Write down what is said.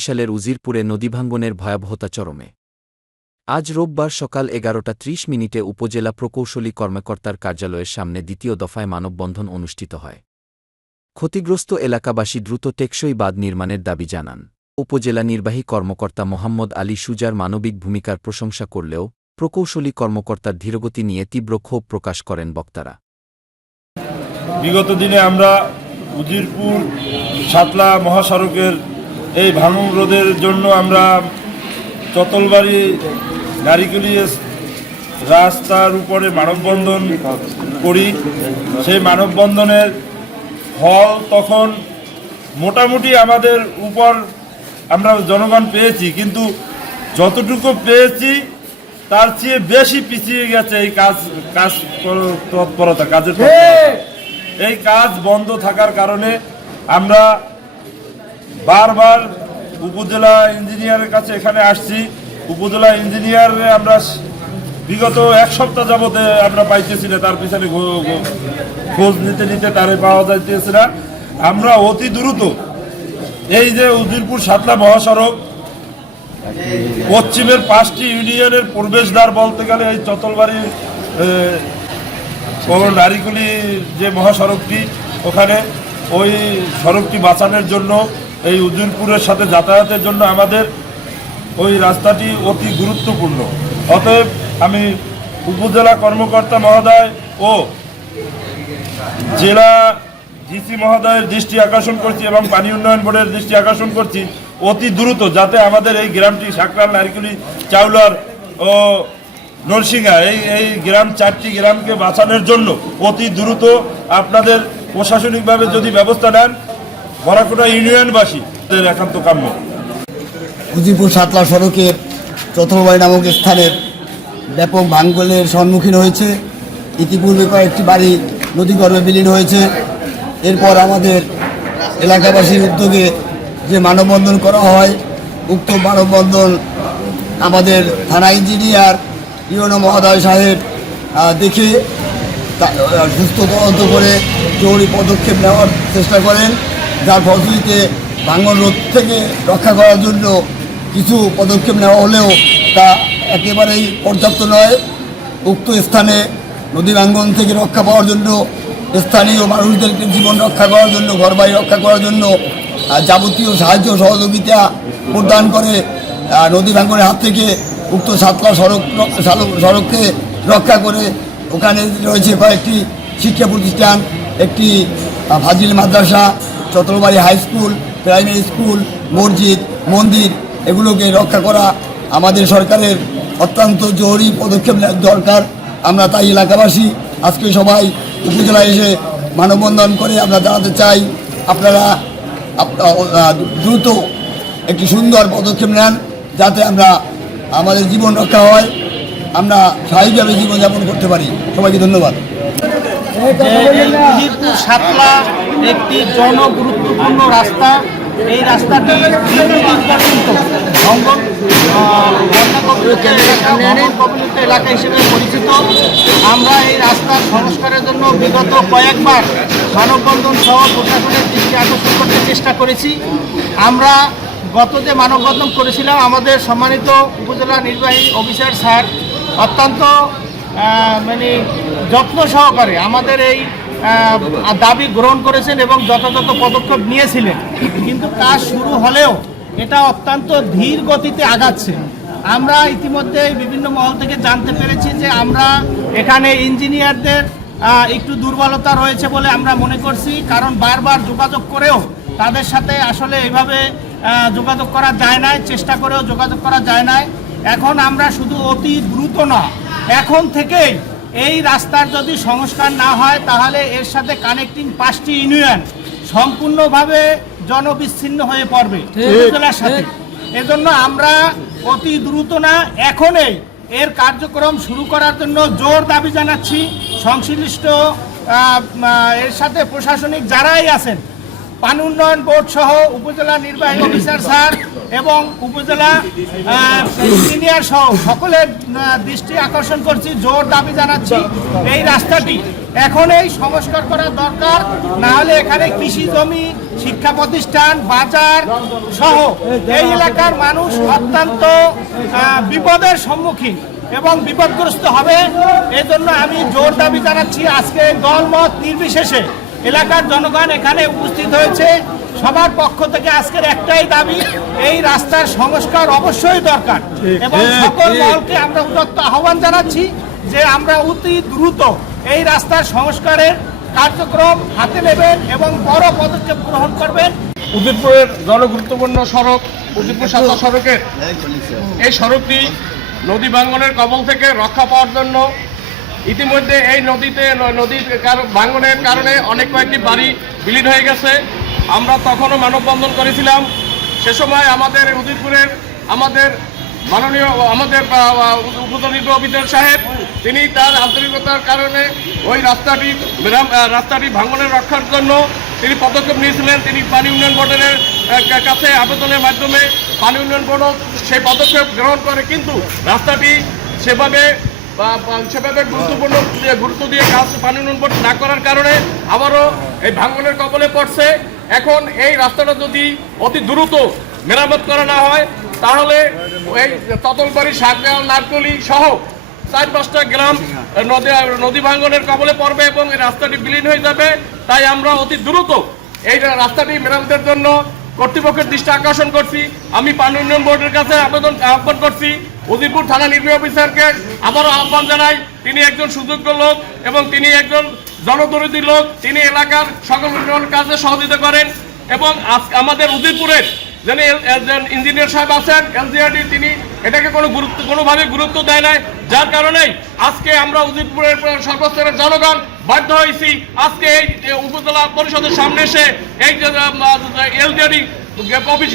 বরিশালের উজিরপুরে নদীভাঙ্গনের ভয়াবহতা চরমে। আজ রোববার সকাল এগারোটা ত্রিশ মিনিটে উপজেলা প্রকৌশলী কর্মকর্তার কার্যালয়ের সামনে দ্বিতীয় দফায় মানববন্ধন অনুষ্ঠিত হয়। ক্ষতিগ্রস্ত এলাকাবাসী দ্রুত টেকসই বাঁধ নির্মাণের দাবি জানান। উপজেলা নির্বাহী কর্মকর্তা মোহাম্মদ আলী সুজার মানবিক ভূমিকার প্রশংসা করলেও প্রকৌশলী কর্মকর্তার ধীরগতি নিয়ে তীব্র ক্ষোভ প্রকাশ করেন বক্তারা। বিগত দিনে আমরা উজিরপুর, সাতলা মহাসড়কের এই ভাঙন রোধের জন্য আমরা চতলবাড়ি নারিকলি রাস্তার উপরে মানববন্ধন করি। সেই মানববন্ধনের ফল তখন মোটামুটি আমাদের উপর আমরা জনগণ পেয়েছি কিন্তু যতটুকু পেয়েছি তার চেয়ে বেশি পিছিয়ে গেছে এই কাজ কাজ তৎপরতা কাজের এই কাজ বন্ধ থাকার কারণে আমরা বারবার উপজেলা ইঞ্জিনিয়ারের কাছে এখানে আসছি। উপজেলা ইঞ্জিনিয়ার আমরা বিগত এক সপ্তাহ যাবতে আমরা পাইতেছি না, তার পিছনে খোঁজ নিতে নিতে তারে পাওয়া যাইতেছে না। আমরা অতি দ্রুত এই যে উজিরপুর সাতলা মহাসড়ক, পশ্চিমের পাঁচটি ইউনিয়নের প্রবেশদ্বার বলতে গেলে এই চতলবাড়ির ও নারিকুলি যে মহাসড়কটি, ওখানে ওই সড়কটি বাঁচানোর জন্য এই উজিরপুরের সাথে যাতায়াতের জন্য আমাদের ওই রাস্তাটি অতি গুরুত্বপূর্ণ। অতএব আমি উপজেলা কর্মকর্তা মহোদয় ও জেলা ডিসি মহোদয়ের দৃষ্টি আকর্ষণ করছি এবং পানি উন্নয়ন বোর্ডের দৃষ্টি আকর্ষণ করছি অতি দ্রুত যাতে আমাদের এই গ্রামটি সাকরাল, নারিকুলি, চাউলার ও নরসিংহা এই এই গ্রাম, চারটি গ্রামকে বাঁচানোর জন্য অতি দ্রুত আপনাদের প্রশাসনিকভাবে যদি ব্যবস্থা নেন বরাকুটা ইউনিয়নবাসী একান্ত কাম্য উজিরপুর সাতলা সড়কের চতুর্বাড়ি নামক স্থানের ব্যাপক ভাঙ্গলের সম্মুখীন হয়েছে। ইতিপূর্বে কয়েকটি বাড়ি নদীগর্ভে বিলীন হয়েছে। এরপর আমাদের এলাকাবাসীর উদ্যোগে যে মানববন্ধন করা হয়, উক্ত মানববন্ধন আমাদের থানা ইঞ্জিনিয়ার ইউনো মহোদয় সাহেব দেখে সুস্থ তদন্ত করে জরুরি পদক্ষেপ নেওয়ার চেষ্টা করেন। যার ফলশ্রুতিতে ভাঙন রোধ থেকে রক্ষা করার জন্য কিছু পদক্ষেপ নেওয়া হলেও তা একেবারেই পর্যাপ্ত নয়। উক্ত স্থানে নদী ভাঙ্গন থেকে রক্ষা পাওয়ার জন্য, স্থানীয় মানুষদেরকে জীবন রক্ষা করার জন্য, ঘরবাড়ি রক্ষা করার জন্য যাবতীয় সাহায্য সহযোগিতা প্রদান করে নদী ভাঙ্গনের হাত থেকে উক্ত সাতলা সড়ক- সড়ককে রক্ষা করে ওখানে রয়েছে কয়েকটি শিক্ষা প্রতিষ্ঠান, একটি ফাজিল মাদ্রাসা Chatorbari high school, primary school, মসজিদ, মন্দির, এগুলোকে রক্ষা করা আমাদের সরকারের অত্যন্ত জরুরি পদক্ষেপ দরকার। আমরা তাই এলাকাবাসী আজকে সবাই উপজেলায় এসে মানববন্ধন করে আমরা জানাতে চাই, আপনারা দ্রুত একটি সুন্দর পদক্ষেপ নেন যাতে আমরা আমাদের জীবন রক্ষা হয়। আমরা স্বাভাবিকভাবে জীবনযাপন করতে পারি। সবাইকে ধন্যবাদ। এই সাতলা একটি জনগুরুত্বপূর্ণ রাস্তা। এই রাস্তাটি দীর্ঘদিন পর্যন্ত এলাকা হিসেবে পরিচিত। আমরা এই রাস্তার সংস্কারের জন্য বিগত কয়েকবার মানববন্ধন সহ প্রশাসনের দৃষ্টি আকর্ষণ করতে চেষ্টা করেছি। আমরা গত যে মানববন্ধন করেছিলাম আমাদের সম্মানিত উপজেলা নির্বাহী অফিসার স্যার। অত্যন্ত মানে যত্ন সহকারে আমাদের এই দাবি গ্রহণ করেছেন এবং যথাযথ পদক্ষেপ নিয়েছিলেন। কিন্তু কাজ শুরু হলেও এটা অত্যন্ত ধীর গতিতে আগাচ্ছে। আমরা ইতিমধ্যে বিভিন্ন মহল থেকে জানতে পেরেছি যে আমরা এখানে ইঞ্জিনিয়ারদের একটু দুর্বলতা রয়েছে বলে আমরা মনে করছি, কারণ বারবার যোগাযোগ করেও তাদের সাথে আসলে এইভাবে যোগাযোগ করা যায় না চেষ্টা করেও যোগাযোগ করা যায় না এখন আমরা শুধু অতি দ্রুত না, এখন থেকেই এই রাস্তার যদি সংস্কার না হয় তাহলে এর সাথে কানেক্টিং পাঁচটি ইউনিয়ন সম্পূর্ণভাবে জনবিচ্ছিন্ন হয়ে পড়বে উপজেলার সাথে। এজন্য আমরা অতি দ্রুত না এখনই এর কার্যক্রম শুরু করার জন্য জোর দাবি জানাচ্ছি। সংশ্লিষ্ট এর সাথে প্রশাসনিক যারাই আছেন পানি উন্নয়ন বোর্ড সহ উপজেলা নির্বাহী অফিসার স্যার এবং উপজেলা ইঞ্জিনিয়ার সহ সকলের দৃষ্টি আকর্ষণ করছি, জোর দাবি জানাচ্ছি। এই রাস্তাটি এখন এই সংস্কার করা দরকার না হলে এখানে কৃষি জমি, শিক্ষা প্রতিষ্ঠান, বাজার সহ এই এলাকার মানুষ অত্যন্ত বিপদের সম্মুখীন এবং বিপদগ্রস্ত হবে। এজন্য আমি জোর দাবি জানাচ্ছি, আজকে দলমত নির্বিশেষে এলাকার জনগণ এখানে উপস্থিত হয়েছে। সবার পক্ষ থেকে আজকের একটাই দাবি এই রাস্তার সংস্কার অবশ্যই দরকার এবং সকল দলকে আমরা উদত্ত আহ্বান জানাচ্ছি যে আমরা অতি দ্রুত এই রাস্তার সংস্কারের কার্যক্রম হাতে নেবেন এবং বড় পদক্ষেপ গ্রহণ করবেন। উদিরপুরের জনগুরুত্বপূর্ণ সড়ক উদিরপুর সাতলা সড়কের এই সড়কটি নদী ভাঙ্গনের কবল থেকে রক্ষা পাওয়ার জন্য ইতিমধ্যে এই নদীতে নদীর ভাঙ্গনের কারণে অনেক কয়েকটি বাড়ি বিলীন হয়ে গেছে। আমরা তখনও মানববন্ধন করেছিলাম। সে সময় আমাদের উদিরপুরের আমাদের মাননীয় আমাদের আহ, অফিসার সাহেব তিনি তার আন্তরিকতার কারণে ওই রাস্তাটি রাস্তাটি ভাঙনের রক্ষার জন্য তিনি পদক্ষেপ নিয়েছিলেন। তিনি পানি উন্নয়ন বোর্ডের কাছে আবেদনের মাধ্যমে পানি উন্নয়ন বোর্ডও সেই পদক্ষেপ গ্রহণ করে। কিন্তু রাস্তাটি সেভাবে বা- সেভাবে গুরুত্বপূর্ণ গুরুত্ব দিয়ে কাজ পানি উন্নয়ন না করার কারণে আবারও এই ভাঙনের কবলে পড়ছে। এখন এই রাস্তাটা যদি অতি দ্রুত মেরামত করা না হয়, তাহলে এই ততলবাড়ি শাকগাঁও নারকলি সহ চার পাঁচটা গ্রাম নদী নদী ভাঙ্গনের কবলে পড়বে এবং এই রাস্তাটি বিলীন হয়ে যাবে। তাই আমরা অতি দ্রুত এই রাস্তাটি মেরামতের জন্য কর্তৃপক্ষের দৃষ্টি আকর্ষণ করছি। আমি পানি উন্নয়ন বোর্ডের কাছে আবেদন আহ্বান করছি উদিরপুর থানা নির্বাহী অফিসারকে আবারও আহ্বান জানাই, তিনি একজন সুযোগ্য লোক এবং তিনি একজন জনদরিদ্রী লোক। তিনি এলাকার সকল উন্নয়ন কাজে সহযোগিতা করেন এবং আমাদের উদিরপুরের যিনি ইঞ্জিনিয়ার সাহেব আছেন এলজিআরডি তিনি এটাকে কোনো গুরুত্ব কোনোভাবে গুরুত্ব দেয় নাই। যার কারণেই আজকে আমরা উদিতপুরের সর্বস্তরের জনগণ বাধ্য হয়েছি। আজকে এই উপজেলা পরিষদের সামনে এসে এই এলজিআরডি অফিস